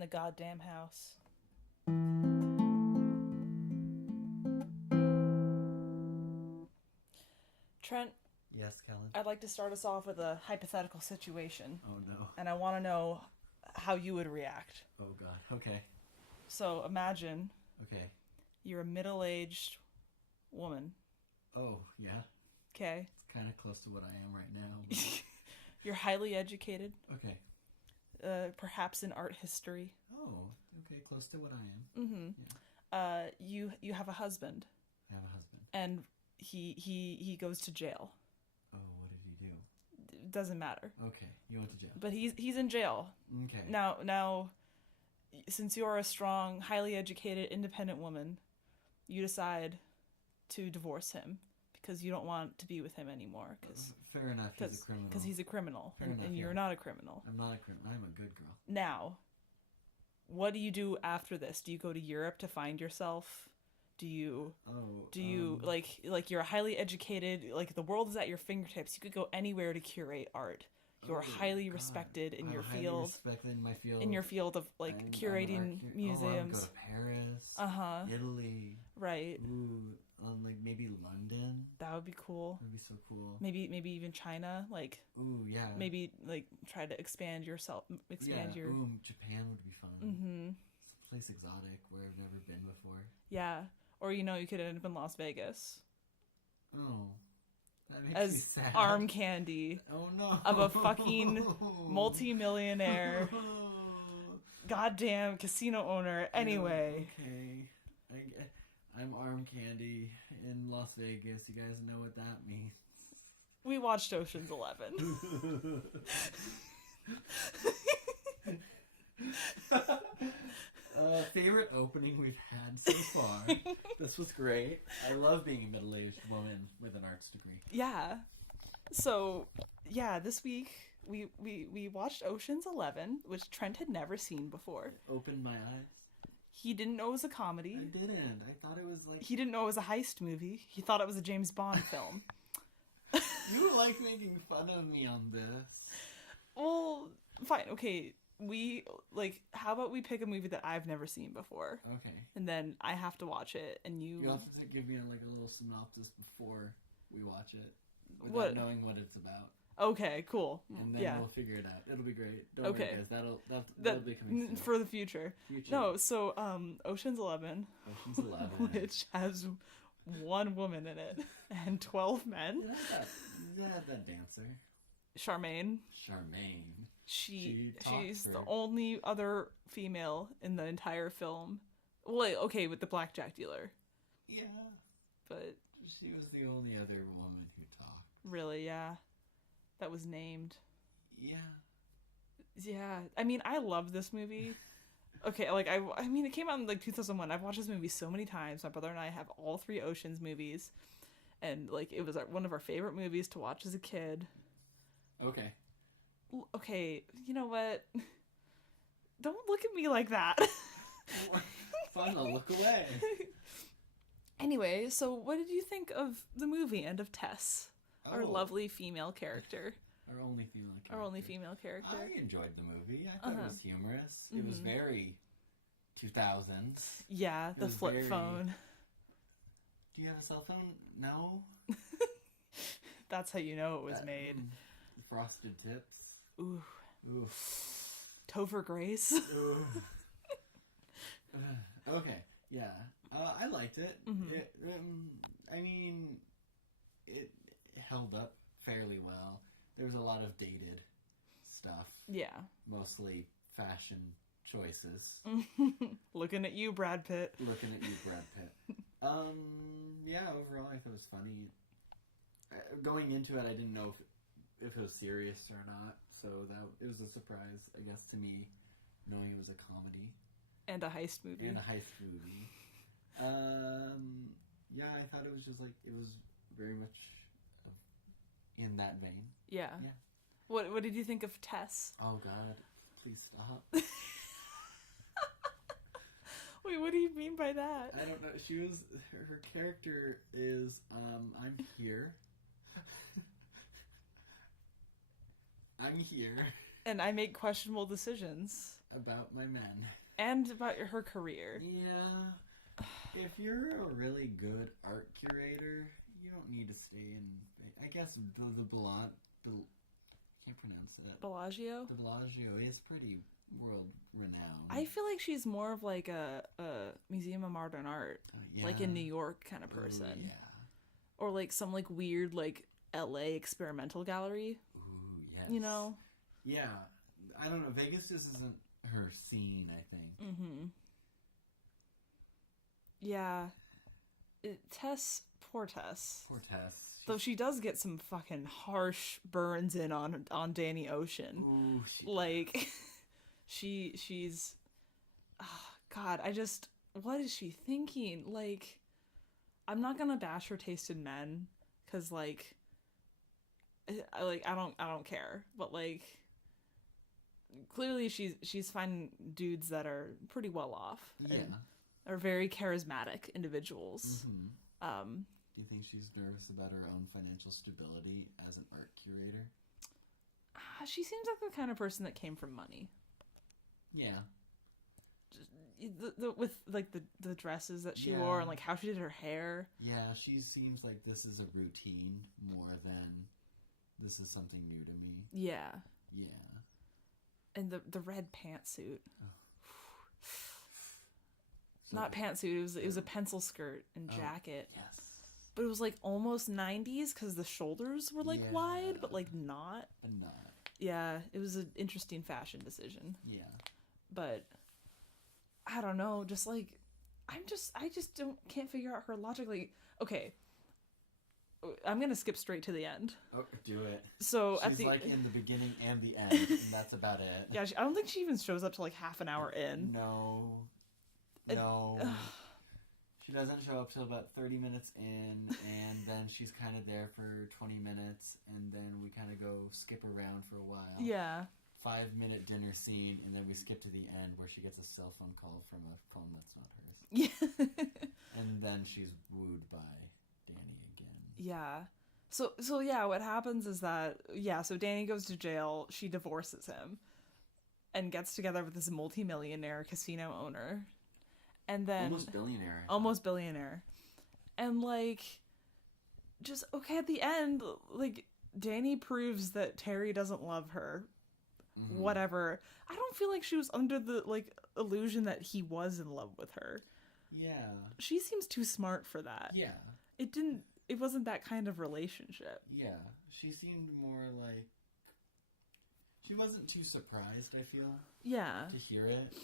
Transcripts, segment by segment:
in the goddamn house. Trent, Yes, Kallan. I'd like to start us off with a hypothetical situation, Oh no. and I want to know how you would react. Oh god. Okay. So imagine Okay. you're a middle-aged woman, Oh yeah. okay? It's kind of close to what I am right now. but- You're highly educated, okay. perhaps in art history. Oh. Okay. Close to what I am. Mm-hmm. Yeah. You have a husband, I have a husband. and he goes to jail. Oh, what did he do? It doesn't matter, Okay. You went to jail. but he's in jail Okay. now. Since you're a strong, highly educated, independent woman, you decide to divorce him because you don't want to be with him anymore. Fair enough. He's a criminal. Because he's a criminal, Fair enough, and you're yeah. not a criminal. I'm not a criminal. I'm a good girl. Now, what do you do after this? Do you go to Europe to find yourself? Do you like you're highly educated, like the world is at your fingertips. You could go anywhere to curate art. You're highly God. respected in I'm your highly field. respected in my field. In your field of like I'm curating an museums. go to Paris. Uh-huh. Italy. Right. Ooh. Like maybe London. That would be cool. That'd be so cool. Maybe even China, like Ooh, yeah. maybe like try to expand your Japan would be fun. Mhm. Someplace exotic where I've never been before. Yeah. Or you could end up in Las Vegas Oh. That makes me as sad. arm candy Oh no. of a fucking multi-millionaire goddamn casino owner. Anyway, Okay. I'm arm candy in Las Vegas. You guys know what that means. we watched Ocean's 11. Favorite opening we've had so far. This was great. I love being a middle-aged woman with an arts degree. Yeah. So, yeah, this week we watched Ocean's 11, which Trent had never seen before. Opened my eyes. He didn't know it was a I comedy. didn't. I thought it was like... He didn't know it was a heist movie. He thought it was a James Bond film. You like making fun of me on this. Well, fine. Okay, how about we pick a movie that I've never seen before? Okay. And then I have to watch it, and You have to give me a little synopsis before we watch it. Without What? knowing what it's about. Okay, cool. And then yeah. we'll figure it out. It'll be great. Don't Okay. worry, guys. That'll be coming soon. For the future. No, so Ocean's 11, Ocean's 11. which has one woman in it and 12 men. You had that dancer. Charmaine. Charmaine. She's the only other female in the entire film. Well, okay, with the blackjack dealer. Yeah. But She was the only other woman who talked. really, yeah. That was named. Yeah. Yeah. I mean, I love this movie. Okay, like I mean it came out in like 2001. I've watched this movie so many times. My brother and I have all 3 Ocean's movies. And like it was one of our favorite movies to watch as a kid. Okay. Okay, you know what? Don't look at me like that. Fine, I'll look away. Anyway, so what did you think of the movie and of Tess, our Oh. lovely female character? Our only female character. Our only female character. I enjoyed the movie. I thought it was humorous. It was very 2000s. Yeah, the was flip very- phone. Do you have a cell phone? No. That's how you know it was made. Frosted tips. Ooh, Ooh. Topher Grace. Ooh. Okay. Yeah. I liked it. I mean, it held up fairly well. There was a lot of dated stuff. Yeah. Mostly fashion choices. Looking at you, Brad Pitt. Looking at you, Brad Pitt. Yeah, overall I thought it was funny. Going into it, I didn't know if it was serious or not, so it was a surprise, I guess, to me, knowing it was a comedy. And a heist movie. And a heist movie. Yeah, I thought it was just it was very much in that vein. Yeah. Yeah. What did you think of Tess? Oh God, please stop. Wait, what do you mean by that? I don't know. Her character is, I'm here. I'm here. And I make questionable decisions. about my men. And about her career. Yeah. If you're a really good art curator, you don't need to stay in... I guess the Bellagio... I can't pronounce it. Bellagio? The Bellagio is pretty world-renowned. I feel like she's more of like a Museum of Modern Art. Yeah. Like in New York kind of person. Ooh, yeah. Or like some like weird like LA experimental gallery. Ooh, yes. You know? Yeah. I don't know. Vegas just isn't her scene, I think. Mm-hmm. Yeah. Poor Tess. Poor Tess. Though she does get some fucking harsh burns in on Danny Ocean. Ooh, like she's God, what is she thinking? Like, I'm not gonna bash her taste in men, cause like I don't care, but like clearly she's finding dudes that are pretty well off and are very charismatic individuals. Mm-hmm. Do you think she's nervous about her own financial stability as an art curator? She seems like the kind of person that came from money. Yeah. With like the dresses that she wore and like how she did her hair. Yeah, she seems like this is a routine more than this is something new to me. Yeah. Yeah. And the red pantsuit. Oh. Not pantsuit, it was a pencil skirt and jacket. Yes. But it was like almost 90s because the shoulders were like wide, but like not. But not. Yeah, it was an interesting fashion decision. Yeah. But I don't know, just like I just can't figure out her logic. Like, okay, I'm gonna skip straight to the end. Oh, do it. So she's like in the beginning and the end, and that's about it. Yeah, I don't think she even shows up to like half an hour in. No. She doesn't show up till about 30 minutes in, and then she's kind of there for 20 minutes, and then we kind of go skip around for a while. Yeah. 5-minute dinner scene, and then we skip to the end where she gets a cell phone call from a phone that's not hers. Yeah. And then she's wooed by Danny again. Yeah. So yeah, what happens is that, so Danny goes to jail, she divorces him, and gets together with this multi-millionaire casino owner. And then... Almost billionaire. And, like, just, okay, at the end, like, Danny proves that Terry doesn't love her. Mm-hmm. Whatever. I don't feel like she was under the, like, illusion that he was in love with her. Yeah. She seems too smart for that. Yeah. It wasn't that kind of relationship. Yeah. She seemed more like... She wasn't too surprised, I feel. Yeah. To hear it.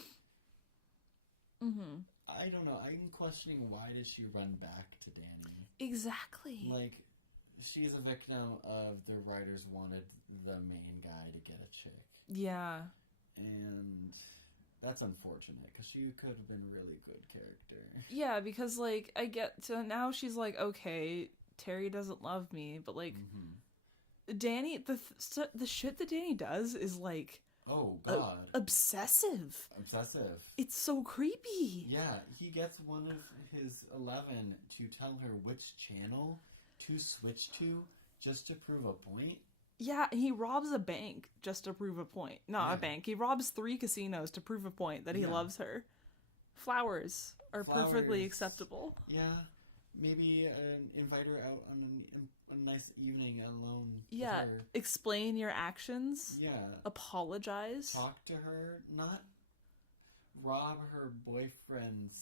Mm-hmm. I don't know. I'm questioning why did she run back to Danny? Exactly. Like, she's a victim of the writers wanted the main guy to get a chick. Yeah. And that's unfortunate, because she could have been a really good character. Yeah, because, like, so now she's like, okay, Terry doesn't love me, but, like, Danny, the shit that Danny does is, like... Oh, God. Obsessive. It's so creepy. Yeah, he gets one of his 11 to tell her which channel to switch to just to prove a point. Yeah, he robs a bank just to prove a point. Not a bank. He robs 3 casinos to prove a point that he loves her. Flowers are perfectly acceptable. Yeah. Maybe invite her out on a nice evening alone. Yeah, explain your actions. Yeah. Apologize. Talk to her, not rob her boyfriend's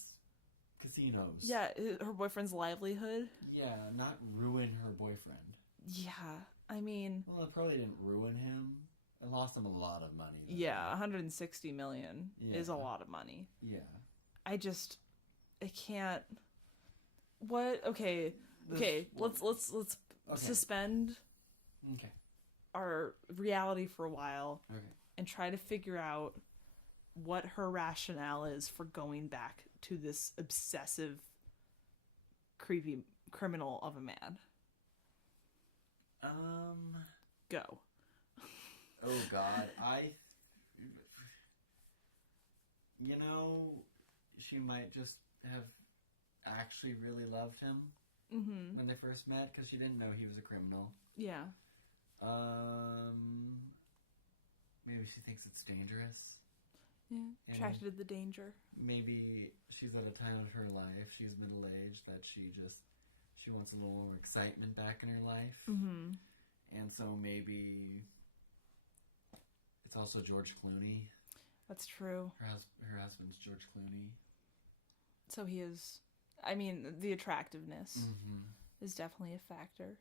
casinos. Yeah, her boyfriend's livelihood. Yeah, not ruin her boyfriend. Yeah, I mean... Well, it probably didn't ruin him. It lost him a lot of money. Though. Yeah, $160 million is a lot of money. Yeah. I can't... What? Okay. Let's suspend our reality for a while and try to figure out what her rationale is for going back to this obsessive, creepy criminal of a man. Go. Oh God, she might just have actually really loved him when they first met, because she didn't know he was a criminal. Yeah. Maybe she thinks it's dangerous. Yeah, attracted to the danger. Maybe she's at a time of her life, she's middle-aged, that she wants a little more excitement back in her life. Mm-hmm. And so maybe it's also George Clooney. That's true. Her husband's George Clooney. So he is... I mean, the attractiveness Mm-hmm. is definitely a factor.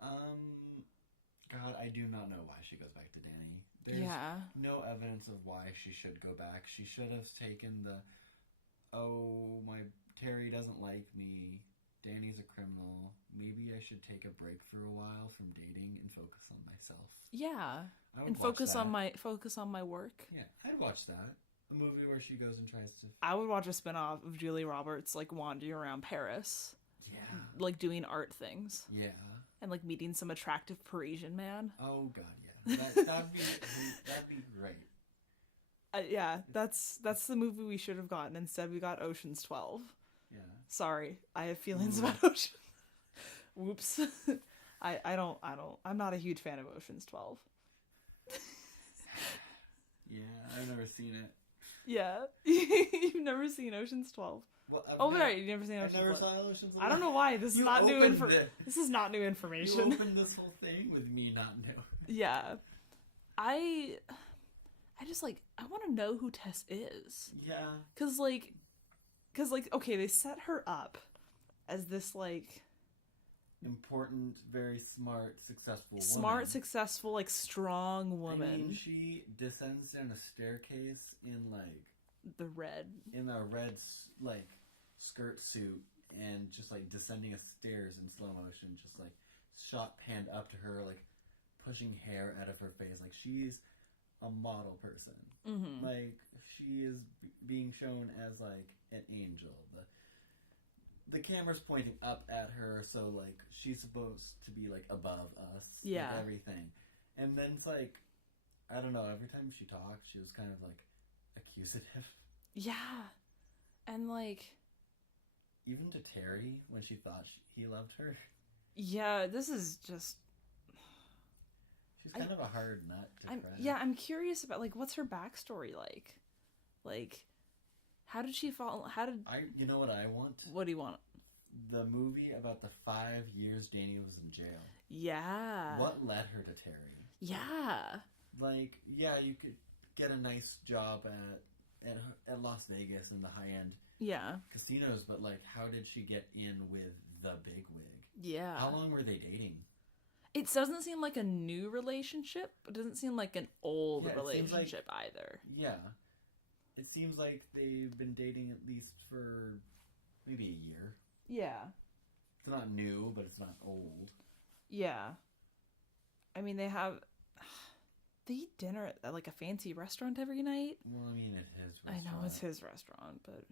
God, I do not know why she goes back to Danny. There's no evidence of why she should go back. She should have taken my Terry doesn't like me. Danny's a criminal. Maybe I should take a break for a while from dating and focus on myself. Yeah. And focus on my work. Yeah, I'd watch that. A movie where she goes and tries to... I would watch a spinoff of Julia Roberts, like, wandering around Paris. Yeah. Like, doing art things. Yeah. And, like, meeting some attractive Parisian man. Oh, God, yeah. That'd be great. Yeah, that's the movie we should have gotten. Instead, we got Ocean's 12. Yeah. Sorry, I have feelings about Ocean. Whoops. I'm not a huge fan of Ocean's 12. Yeah, I've never seen it. Yeah. You've never seen Ocean's 12. Well, right, you've never seen Ocean's 12. I never saw Ocean's 12. I don't know why. This is not new information. You opened this whole thing with me not knowing. Yeah. I just, like, I want to know who Tess is. Yeah. Cause, okay, they set her up as this, like... important, very smart, successful woman. Smart, successful, like, strong woman. I mean, she descends down a staircase in, like... In a red, like, skirt suit and just, like, descending a stairs in slow motion. Just, like, shot panned up to her, like, pushing hair out of her face. Like, she's a model person. Mm-hmm. Like, she is being shown as, like, an angel. The camera's pointing up at her, so, like, she's supposed to be, like, above us. Yeah. Like, everything. And then it's, like, I don't know, every time she talked, she was kind of, like, accusative. Yeah. And, like... Even to Terry, when she thought he loved her. Yeah, this is just... She's kind of a hard nut to crack. Yeah, I'm curious about, like, what's her backstory like? Like, how did she fall... You know what I want? What do you want? The movie about the 5 years Danny was in jail. Yeah. What led her to Terry? Yeah. Like, yeah, you could get a nice job at Las Vegas in the high-end casinos, but, like, how did she get in with the bigwig? Yeah. How long were they dating? It doesn't seem like a new relationship. It doesn't seem like an old relationship either. Yeah. It seems like they've been dating at least for maybe a year. Yeah. It's not new, but it's not old. Yeah. I mean, they eat dinner at, like, a fancy restaurant every night. Well, I mean, it's his restaurant. I know it's his restaurant, but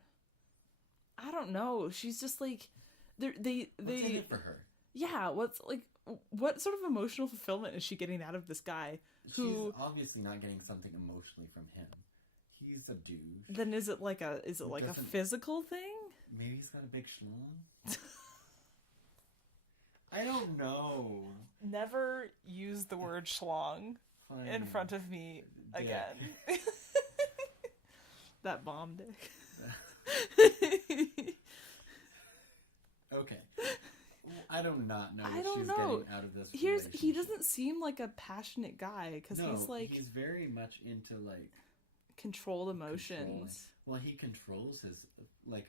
I don't know. She's just, like... What's in it for her? Yeah, what sort of emotional fulfillment is she getting out of this guy? She's obviously not getting something emotionally from him. He's a douche. Then is it like a physical thing? Maybe he's got a big schlong? I don't know. Never use the word schlong in front of me again. That bomb dick. Okay. I do not know I what don't she's know. getting out of this relationship. He doesn't seem like a passionate guy, because he's very much into, like... controlled emotions. Well, he controls his, like,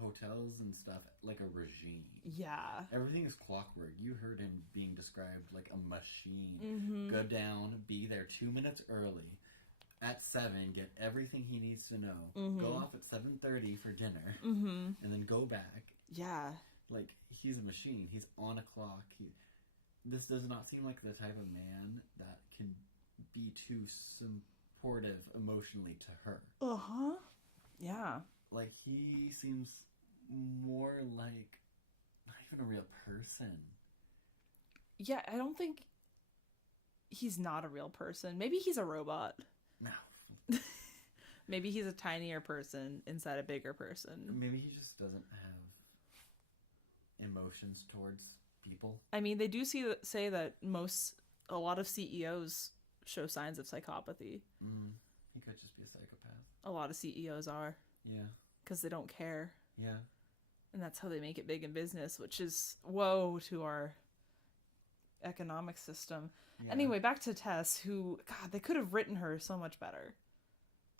hotels and stuff like a regime. Yeah. Everything is clockwork. You heard him being described like a machine. Mm-hmm. Go down, be there 2 minutes early. At 7, get everything he needs to know. Mm-hmm. Go off at 7:30 for dinner. Mm-hmm. And then go back. Yeah. Like, he's a machine. He's on a clock. This does not seem like the type of man that can be too supportive emotionally to her. Uh-huh. Yeah. Like, he seems more like not even a real person. Yeah, I don't think he's not a real person. Maybe he's a robot. No. Maybe he's a tinier person inside a bigger person. Maybe he just doesn't have emotions towards people. I mean, they do say that a lot of CEOs show signs of psychopathy. Mm. He could just be a psychopath. A lot of CEOs are. Yeah. Because they don't care. Yeah. And that's how they make it big in business, which is woe to our economic system. Yeah. Anyway, back to Tess, who, God, they could have written her so much better.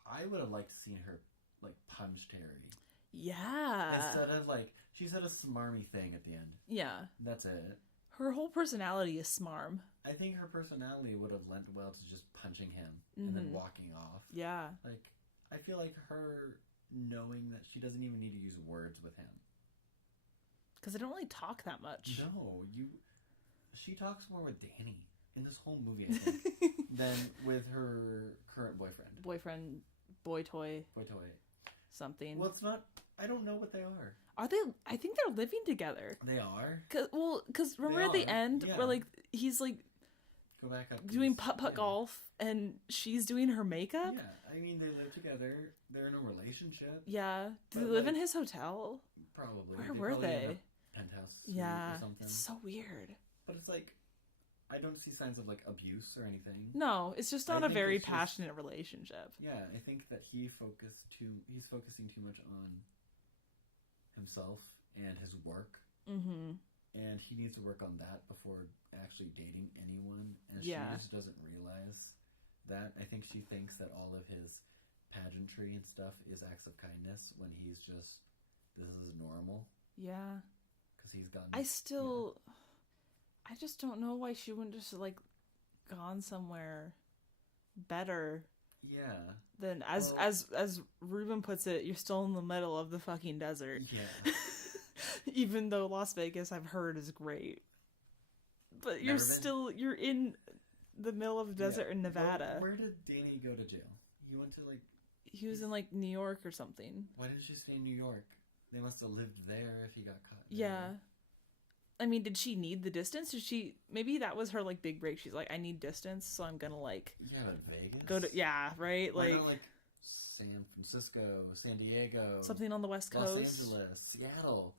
I would have liked to see her, like, punch Terry. Yeah. Instead of, like, she said a smarmy thing at the end. Yeah. That's it. Her whole personality is smarm. I think her personality would have lent well to just punching him and then walking off. Yeah. Like, I feel like her knowing that she doesn't even need to use words with him. Because they don't really talk that much. No, she talks more with Danny in this whole movie, I think, than with her current boyfriend. Boy toy. Something. Well, it's not, I don't know what they are. Are they? I think they're living together. They are? Because remember at the end where, like, he's, like, go back up doing putt-putt golf and she's doing her makeup? Yeah, I mean, they live together. They're in a relationship. Yeah. Do they live in his hotel? Probably. Where were they? Penthouse yeah. or something. It's so weird. But it's like, I don't see signs of, like, abuse or anything. No, it's just not a very passionate relationship. Yeah, I think that he's focusing too much on himself and his work. Mm-hmm. And he needs to work on that before actually dating anyone. And she just doesn't realize that. I think she thinks that all of his pageantry and stuff is acts of kindness when he's just, this is normal. Yeah. Because he's gone. I just don't know why she wouldn't just, like, gone somewhere better. Yeah. Than, as Ruben puts it, you're still in the middle of the fucking desert. Yeah. Even though Las Vegas, I've heard, is great. But you're in the middle of the desert in Nevada. Where did Danny go to jail? He went to, like... He was in, like, New York or something. Why didn't she stay in New York? They must have lived there if he got caught. Yeah. I mean, did she need the distance? Maybe that was her, like, big break. She's like, I need distance, so I'm gonna, like... Yeah, but Vegas? Right? Why like... not, like, San Francisco, San Diego... Something on the West Coast. Los Angeles,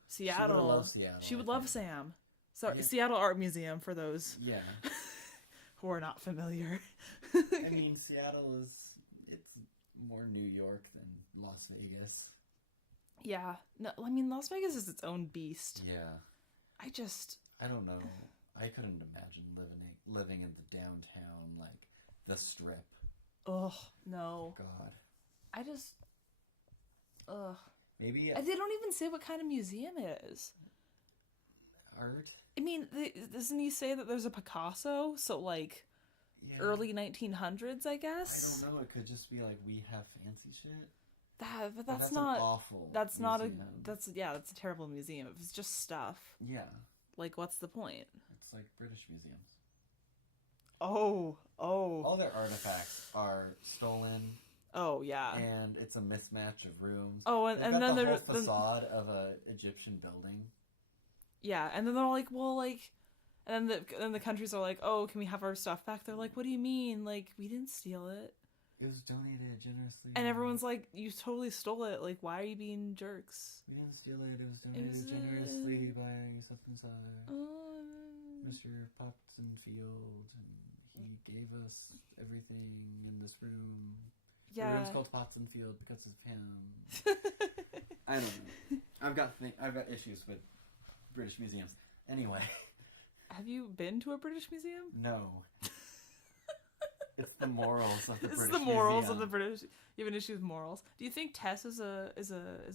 Seattle. She would love Seattle. She would love Sam. So, yeah. Seattle Art Museum, for those... Yeah. who are not familiar. I mean, Seattle it's more New York than Las Vegas. Yeah. No, I mean, Las Vegas is its own beast. Yeah. I don't know. I couldn't imagine living in the downtown, like, the Strip. Ugh, no. God. Ugh. Maybe... They don't even say what kind of museum it is. Art? I mean, doesn't he say that there's a Picasso? So, like, early 1900s, I guess? I don't know. It could just be, like, we have fancy shit. But that's not an awful that's museum. Not a that's a terrible museum. If it's just stuff. Yeah. Like, what's the point? It's like British museums. Oh. All their artifacts are stolen. Oh, yeah. And it's a mismatch of rooms. Oh, and then the whole facade of a Egyptian building. Yeah, and then they're like, well, like, and then the countries are like, oh, can we have our stuff back? They're like, what do you mean? Like, we didn't steal it. It was donated generously. And everyone's like, you totally stole it. Like, why are you being jerks? We didn't steal it. It was donated generously by such and Mr. Pottsonfield. And he gave us everything in this room. Yeah. The room's called Pottsonfield because of him. I don't know. I've got issues with British museums. Anyway. Have you been to a British museum? No. It's the morals of the British It's the morals of the British. You have an issue with morals. Do you think Tess is a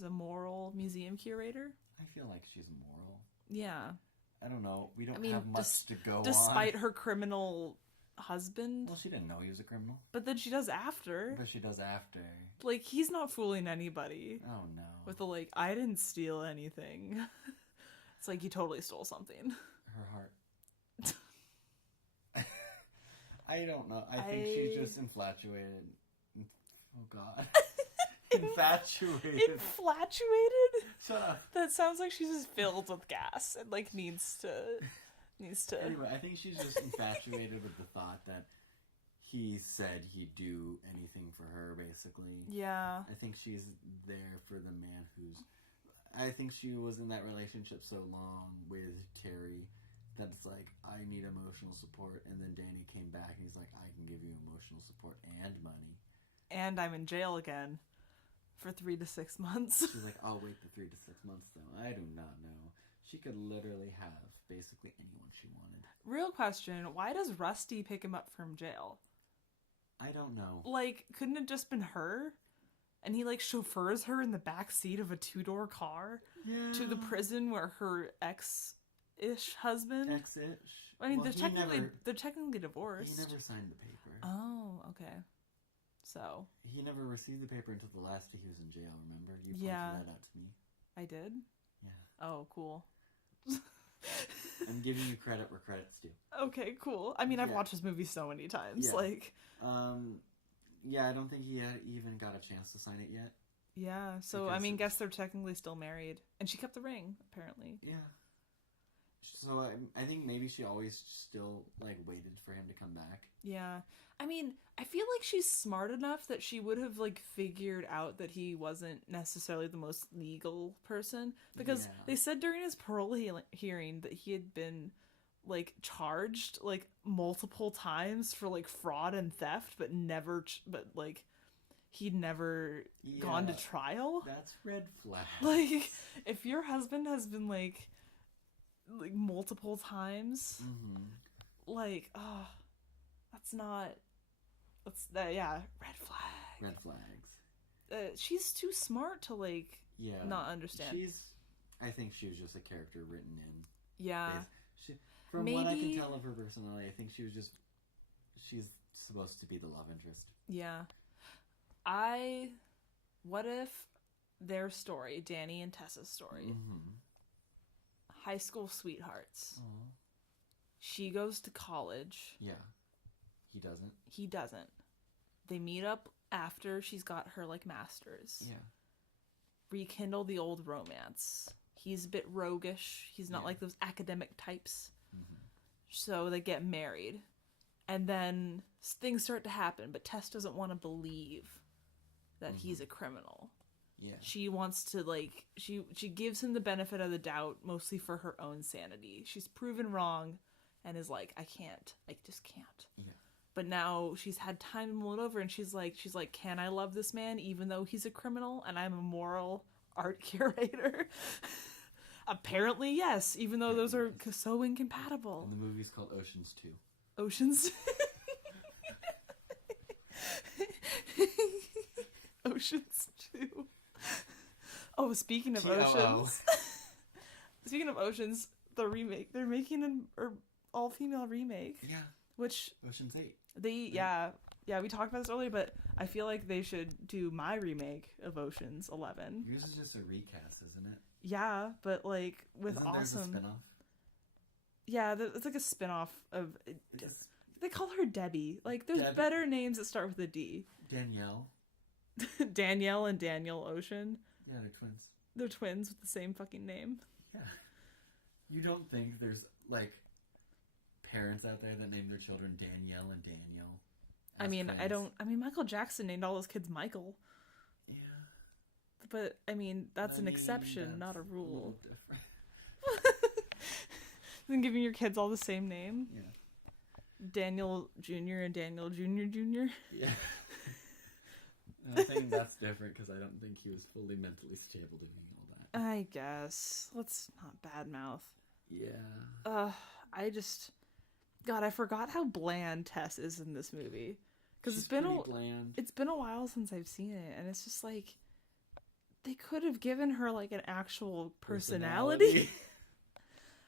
moral museum curator? I feel like she's moral. Yeah. I don't know. We don't have much to go on. Despite her criminal husband. Well, she didn't know he was a criminal. But then she does after. Like, he's not fooling anybody. Oh, no. With the, like, I didn't steal anything. It's like, you totally stole something. Her heart. I don't know. I think she's just infatuated. Oh, God. Infatuated? Shut up. That sounds like she's just filled with gas and, like, needs to... Anyway, I think she's just infatuated with the thought that he said he'd do anything for her, basically. Yeah. I think she's there for the man who's... I think she was in that relationship so long with Terry that it's like, I need emotional support, and then Danny came back and he's like, I can give you emotional support and money. and I'm in jail again for 3 to 6 months. She's like, I'll wait the 3 to 6 months, though. I do not know. She could literally have basically anyone she wanted. Real question, why does Rusty pick him up from jail? I don't know. Like, couldn't it just been her? And he, like, chauffeurs her in the back seat of a 2-door car to the prison where her ex-ish husband... Ex-ish? I mean, they're technically divorced. He never signed the paper. Oh, okay. So... He never received the paper until the last day he was in jail, remember? You pointed that out to me. I did? Yeah. Oh, cool. I'm giving you credit where credit's due. Okay, cool. I mean, I've watched this movie so many times. Yeah. Like... Yeah, I don't think he even got a chance to sign it yet. Yeah, so, I mean, guess they're technically still married. And she kept the ring, apparently. Yeah. So, I think maybe she always still, like, waited for him to come back. Yeah. I mean, I feel like she's smart enough that she would have, like, figured out that he wasn't necessarily the most legal person. Because they said during his parole hearing that he had been... like charged like multiple times for like fraud and theft, but he'd never gone to trial. That's red flag. Like, if your husband has been like multiple times, like, oh, red flag. Red flags. She's too smart to like not understand. I think she was just a character written in. Yeah. From what I can tell of her personality, I think she's supposed to be the love interest. Yeah. What if their story, Danny and Tessa's story, high school sweethearts. Aww. She goes to college. Yeah. He doesn't. He doesn't. They meet up after she's got her, like, master's. Yeah. Rekindle the old romance. He's a bit roguish. He's not like those academic types. So they get married. And then things start to happen, but Tess doesn't want to believe that he's a criminal. Yeah. She wants to, like, she gives him the benefit of the doubt, mostly for her own sanity. She's proven wrong and is like, I just can't. Yeah. But now she's had time to mull it over, and she's like, can I love this man even though he's a criminal and I'm a moral art curator? Apparently, yes, even though those are so incompatible. And the movie's called Oceans 2. Oceans? Oceans 2. Oh, speaking of Oceans. Speaking of Oceans, the remake. They're making an all-female remake. Yeah. Which... Oceans 8. Yeah, we talked about this earlier, but I feel like they should do my remake of Oceans 11. Yours is just a recast, isn't it? Yeah, but like with Isn't awesome. There's a spinoff? Yeah, it's like a spinoff of. They call her Debbie. Like, there's better names that start with a D. Danielle. Danielle and Daniel Ocean. Yeah, they're twins. They're twins with the same fucking name. Yeah. You don't think there's like parents out there that name their children Danielle and Daniel? I mean, twins? Michael Jackson named all his kids Michael. Yeah. But, I mean, that's an exception, not a rule. Then giving your kids all the same name? Yeah. Daniel Jr. and Daniel Jr. Yeah. I think that's different because I don't think he was fully mentally stable doing all that. I guess. Let's not badmouth. Yeah. God, I forgot how bland Tess is in this movie. Because it's been a while since I've seen it, and it's just like... They could have given her, like, an actual personality.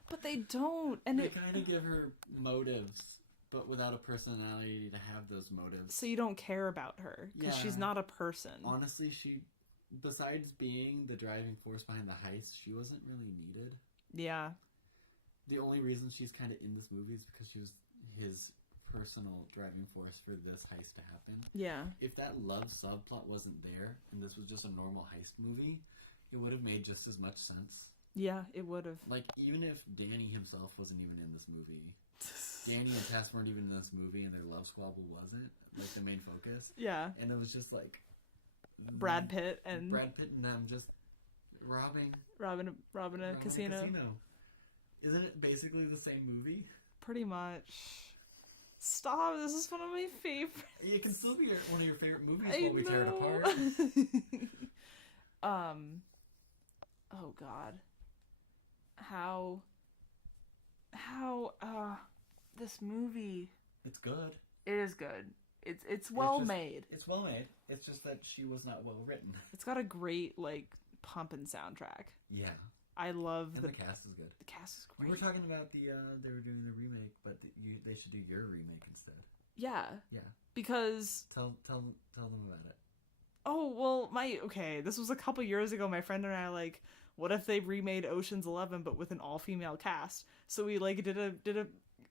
But they don't. And they kind of give her motives, but without a personality to have those motives. So you don't care about her, because she's not a person. Honestly, besides being the driving force behind the heist, she wasn't really needed. Yeah. The only reason she's kind of in this movie is because she was his personal driving force for this heist to happen. Yeah. If that love subplot wasn't there and this was just a normal heist movie, it would have made just as much sense. Yeah, it would have. Like, even if Danny himself wasn't even in this movie, Danny and Tess weren't even in this movie, and their love squabble wasn't like the main focus. Yeah. And it was just like Brad Pitt and them just robbing a casino. Isn't it basically the same movie? Pretty much. Stop. This is one of my favorites. It can still be one of your favorite movies I while we tear it know. apart. Oh God. How this movie. It's good. It is good. It's well made. It's well made. It's just that she was not well written. It's got a great like pumping soundtrack. Yeah. I love and the cast is good. The cast is We great. were talking about they were doing the remake, but they should do your remake instead. Yeah. Yeah. Because tell them about it. Oh well, this was a couple years ago. My friend and I like, what if they remade Ocean's 11 but with an all-female cast? So we like did a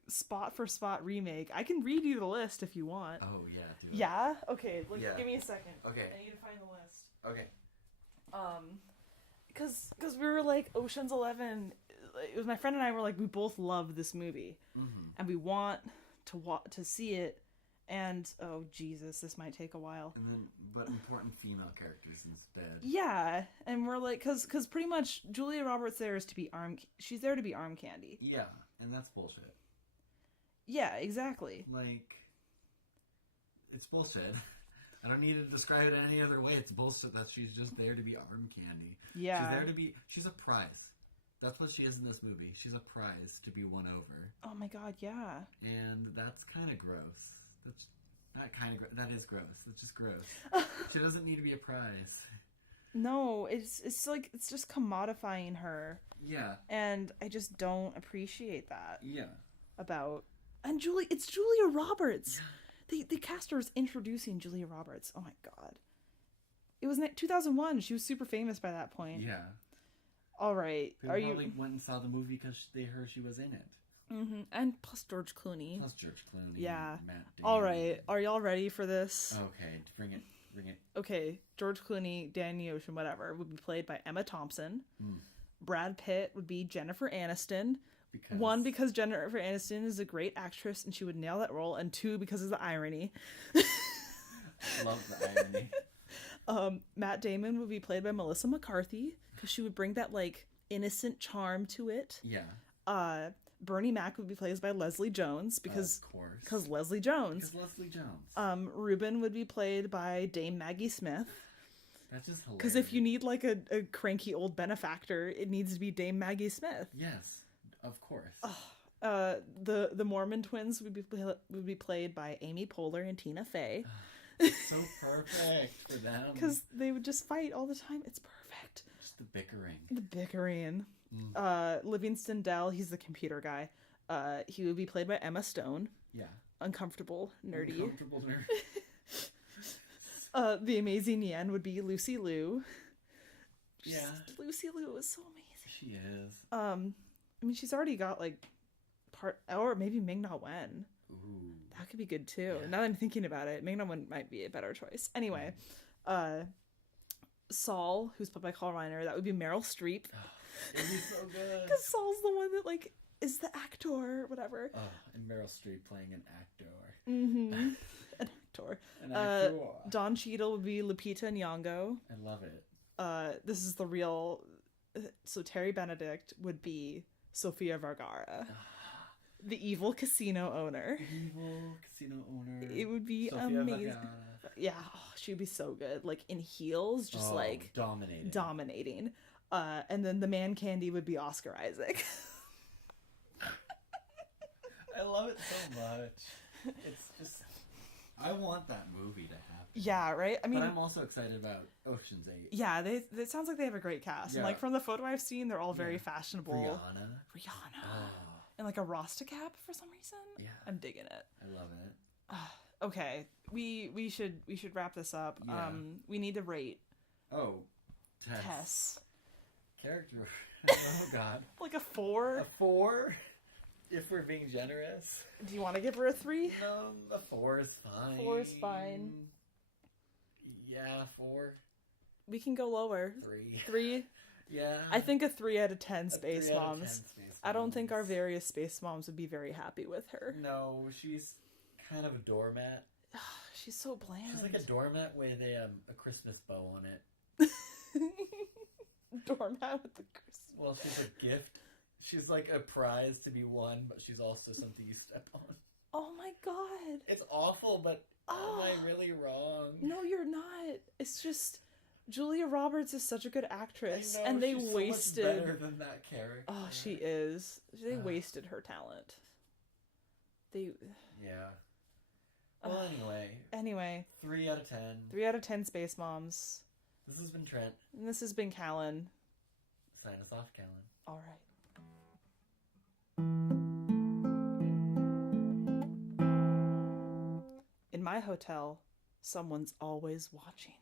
spot for spot remake. I can read you the list if you want. Oh yeah. Do it. Yeah. Okay. Like, Yeah. give me a second. Okay. I need to find the list. Okay. Because we were like Ocean's 11. It was my friend and I were like, we both love this movie, and we want to see it. And oh Jesus, this might take a while. And then, but important female characters instead. Yeah, and we're like, cause pretty much Julia Roberts there is to be she's there to be arm candy. Yeah, and that's bullshit. Yeah, exactly. Like, it's bullshit. I don't need to describe it any other way. It's bullshit that she's just there to be arm candy. Yeah. She's there to be. She's a prize. That's what she is in this movie. She's a prize to be won over. Oh my God, yeah. And that's kind of gross. That's not kind of gross. That is gross. It's just gross. She doesn't need to be a prize. No, it's like it's just commodifying her. Yeah. And I just don't appreciate that. Yeah. And it's Julia Roberts. Yeah. They cast her as introducing Julia Roberts. Oh my God. It was 2001. She was super famous by that point. Yeah. All right. People probably went and saw the movie because they heard she was in it. Mm-hmm. And plus George Clooney. Yeah. Matt Damon. All right. Are y'all ready for this? Okay. Bring it. Okay. George Clooney, Danny Ocean, whatever, would be played by Emma Thompson. Brad Pitt would be Jennifer Aniston. Because Jennifer Aniston is a great actress and she would nail that role. And 2, because of the irony. Love the irony. Matt Damon would be played by Melissa McCarthy because she would bring that like innocent charm to it. Yeah. Bernie Mac would be played by Leslie Jones because Leslie Jones. Ruben would be played by Dame Maggie Smith. That's just hilarious. Because if you need like a cranky old benefactor, it needs to be Dame Maggie Smith. Yes, of course. The Mormon twins would be played by Amy Poehler and Tina Fey. So perfect for them. Because they would just fight all the time. It's perfect. Just the bickering. Livingston Dell, he's the computer guy. He would be played by Emma Stone. Yeah. Uncomfortable nerd. The amazing Yen would be Lucy Liu. Yeah. Lucy Liu is so amazing. She is. I mean, she's already got like or maybe Ming-Na Wen. Ooh. That could be good too. Yeah. Now that I'm thinking about it, Ming-Na Wen might be a better choice. Anyway, Saul, who's played by Carl Reiner, that would be Meryl Streep. It'd be so good. Because Saul's the one that like is the actor, or whatever. And Meryl Streep playing an actor. Mm-hmm. An actor. Don Cheadle would be Lupita Nyong'o. I love it. This is the real. So Terry Benedict would be Sofia Vergara, the evil casino owner. It would be Sofia amazing. Vergara. Yeah, she'd be so good. Like in heels, just like dominating. And then the man candy would be Oscar Isaac. I love it so much. It's just, I want that movie to happen. Yeah, right? I mean, but I'm also excited about Ocean's 8. Yeah, it sounds like they have a great cast. Yeah. And like from the photo I've seen, they're all very fashionable. Rihanna. And like a Rasta cap for some reason. Yeah. I'm digging it. I love it. Okay. We should wrap this up. Yeah. We need to rate. Oh. Tess. Character. Oh God. Like a 4? A 4? If we're being generous. Do you want to give her a 3? No, a 4 is fine. 4 is fine. Yeah, 4. We can go lower. 3. 3? Yeah. I think a 3 out of 10 Space Moms. I don't think our various Space Moms would be very happy with her. No, she's kind of a doormat. She's so bland. She's like a doormat with a Christmas bow on it. Doormat with the Christmas. Well, she's a gift. She's like a prize to be won, but she's also something you step on. Oh my god. It's awful, but am I really wrong? No, you're not. It's just Julia Roberts is such a good actress, I know, and they she's wasted. so much better than that character. Oh, she is. They wasted her talent. They. Yeah. Well, anyway. Anyway. 3 out of 10. 3 out of 10 Space Moms. This has been Trent. And this has been Kallan. Sign us off, Kallan. All right. In my hotel, someone's always watching.